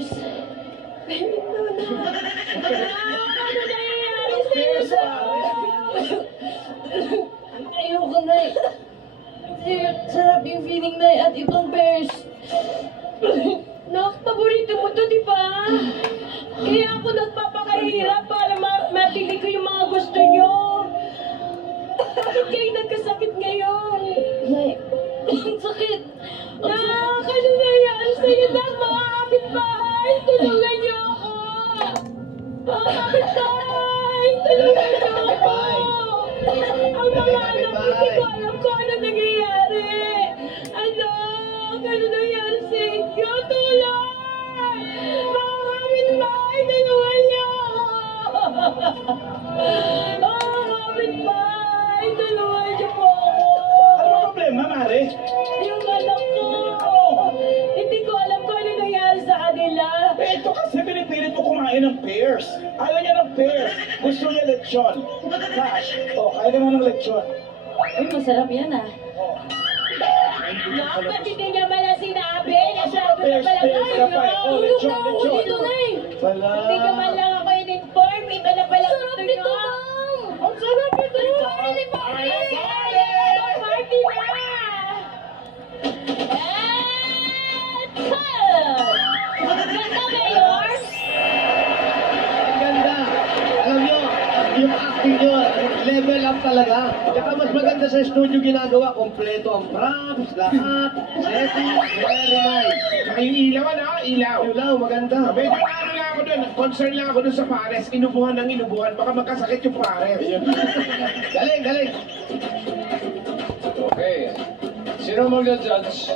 bears. Ganito na. Ano nangyayari sa'yo? Ayoko na eh. Sarap yung feeling na at itong bears. Nak, paborito mo to, di ba? Kaya ako nagpapakahirap para mabili ko yung mga gusto nyo. Bakit kayo nagkasakit ngayon? Nay, ang sakit. Nak, ano nangyayari sa'yo, Nak? Mga kapitbahay, tulungan niyo ako. Mga kapitbahay, tulungan niyo ako. Ang mga anak ko, hindi ko alam kung ano nangyayari. Anak, ano nangyayari sa inyo? Tulong! Mga kapitbahay, tulungan niyo ako. Mga kapitbahay, tulungan niyo po ako. Ano problema, Mare? Yung anak ko, hindi ko alam kung ano nangyari sa kanila. Eh, ito kasi pinipilit mo kumain ng pears. Ayaw niya ng pears. Gusto niya lechon. Cash. O, kaya naman ng lechon. Uy, masarap yan ah. Nak, ba't hindi niya pala sinabi? Nasabi na pala Pears ka pa eh. kayo. Oh, lechon, lechon. Dito na eh. Wala. Hindi ka man lang ako in-inform. Iba na pala gusto niyo. Ang sarap ito. Party! Party na! Ganda, Mayor! Ang ganda. Alam nyo, yung acting nyo, level up talaga. Tsaka mas maganda sa studio ginagawa, kompleto ang props, lahat, setting, very nice. Saka yung ilaw, ano? Ilaw. Yung lang, maganda. Medyo ano lang ako doon, concern lang ako doon sa pares. Inubuhan ng inubuhan, baka magkasakit yung pares. Galing, galing. Okay. Sino magja-judge?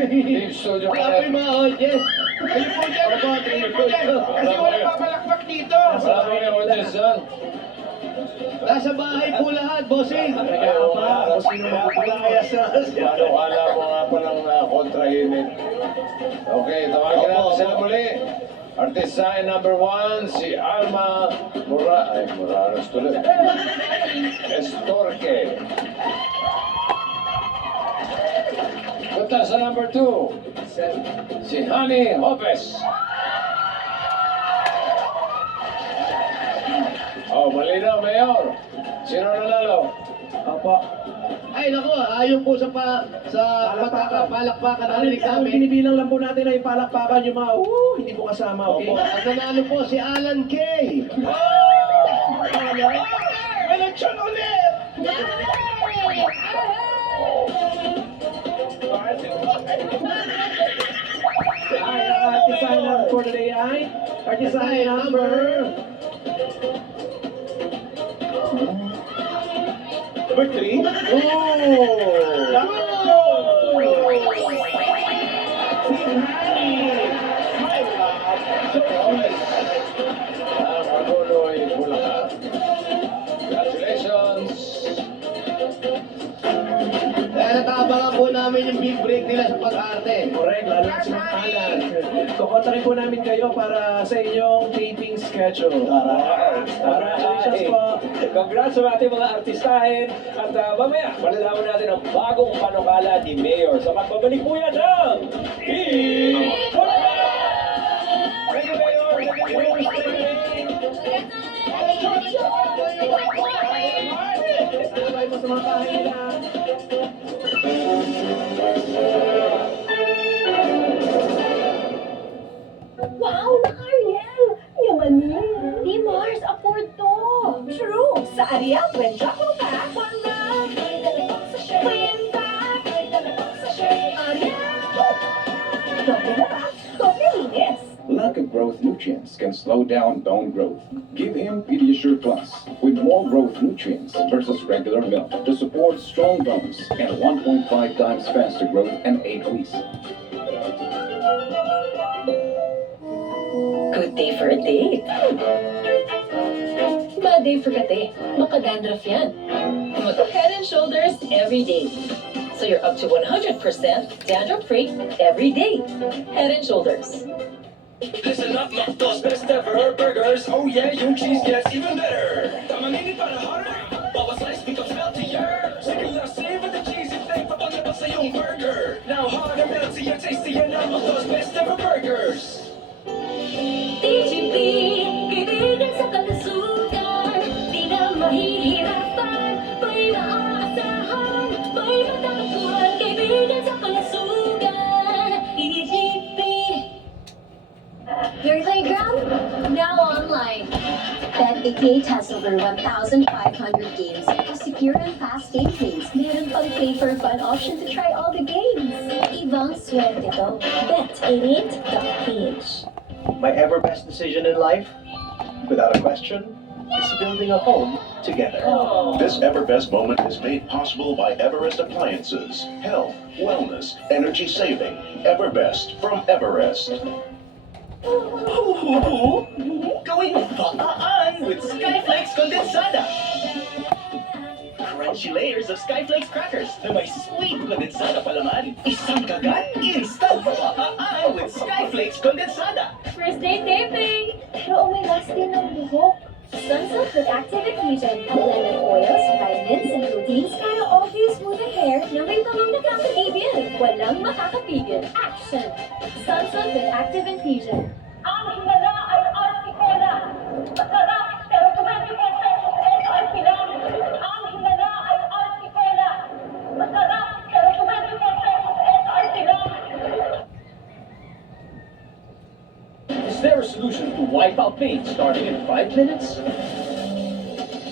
Team Studio Happy Connect. mga audience. Kayo po dyan, kayo po dyan. Kasi walang papalakpak dito. Marami na audience dyan. Nasa bahay po lahat, bossing. Ano, kala mo nga pa ng kontrahimik. Okay, tawagin natin sila muli. Artisain number 1, si Alma Morales tuloy. Estorque. Punta sa number 2, si Honey Hopes. Oh, malinaw, Mayor. Sino nanalo? Opo. Ay, naku, ayon po sa pagkakapalakpakan na rinig Ang namin. binibilang lang po natin ay palakpakan yung mga, hindi po kasama, okay? Opo, ang nanalo po si Alan K. May lechon ulit! Ay, ang artisan number for today ay artisan number number 3. Ang Agunoy, Bulacan. Congratulations! Kaya nataabangan po namin yung big break nila sa pag-arte. Correct, lalo na si Mang Alan. Kukontakin po namin kayo para sa inyong taping schedule. Congratulations po. Congrats sa ating mga artistahin. At mamaya, malalaman natin ang bagong panukala ni Mayor sa pagbabalik po yan ng Team Bulacan! Thank you, Mayor! Thank you! Sabay mo sa mga bahay nila. Wow, na Ariel! Yamanin! Di Mars, afford to! True! Sa Ariel, when travel ka, Lack of growth nutrients can slow down bone growth. Give him Pediasure Plus with more growth nutrients versus regular milk to support strong bones and 1.5 times faster growth in 8 weeks. Good day for a date. Bad day for kate. Makadandruff yan. Head and Shoulders every day. So you're up to 100% dandruff-free every day. Head and Shoulders. Listen up, McDonald's best ever burgers. Oh yeah, yung cheese gets even better. Tamanini para harder. Bawat slice becomes healthier. Sige lang, savor the cheesy thing. Papanlabas sa iyong burger. Now hot 88 has over 1,500 games with secure and fast gameplays. Meron pang pay for fun option to try all the games. Ibang swerte to. Bet88.ph. My ever best decision in life, without a question, is building a home together. This Everbest moment is made possible by Everest Appliances. Health, wellness, energy saving. Everbest from Everest. Going faan with Skyflex Condensada. Crunchy layers of Skyflex crackers na may sweet condensada palaman. Isang kagat, instant faan with Skyflex Condensada. First day taping! Pero may last din ng buhok. Sunsilk with Active Infusion, a blend of oils, vitamins, and proteins para always smooth the hair na may mga nakakapigil. Walang makakapigil. Action! Sunsilk with Active Infusion. Ang himala ay Articola. Masarap, pero 24 pesos SRP lang. Ang himala ay Articola. Masarap, pero 24 pesos SRP lang. Is there a solution to wipe out pain starting in 5 minutes?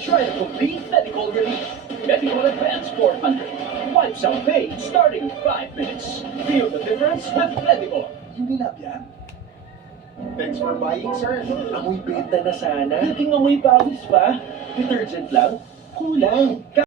Try the complete medical relief. Medical Advanced 400 wipes out pain starting in 5 minutes. Feel the difference with Medical. Yung nilab yan? Thanks for buying, sir. Amoy benta na sana. Pwedeng amoy pawis pa. Detergent lang. Kulang.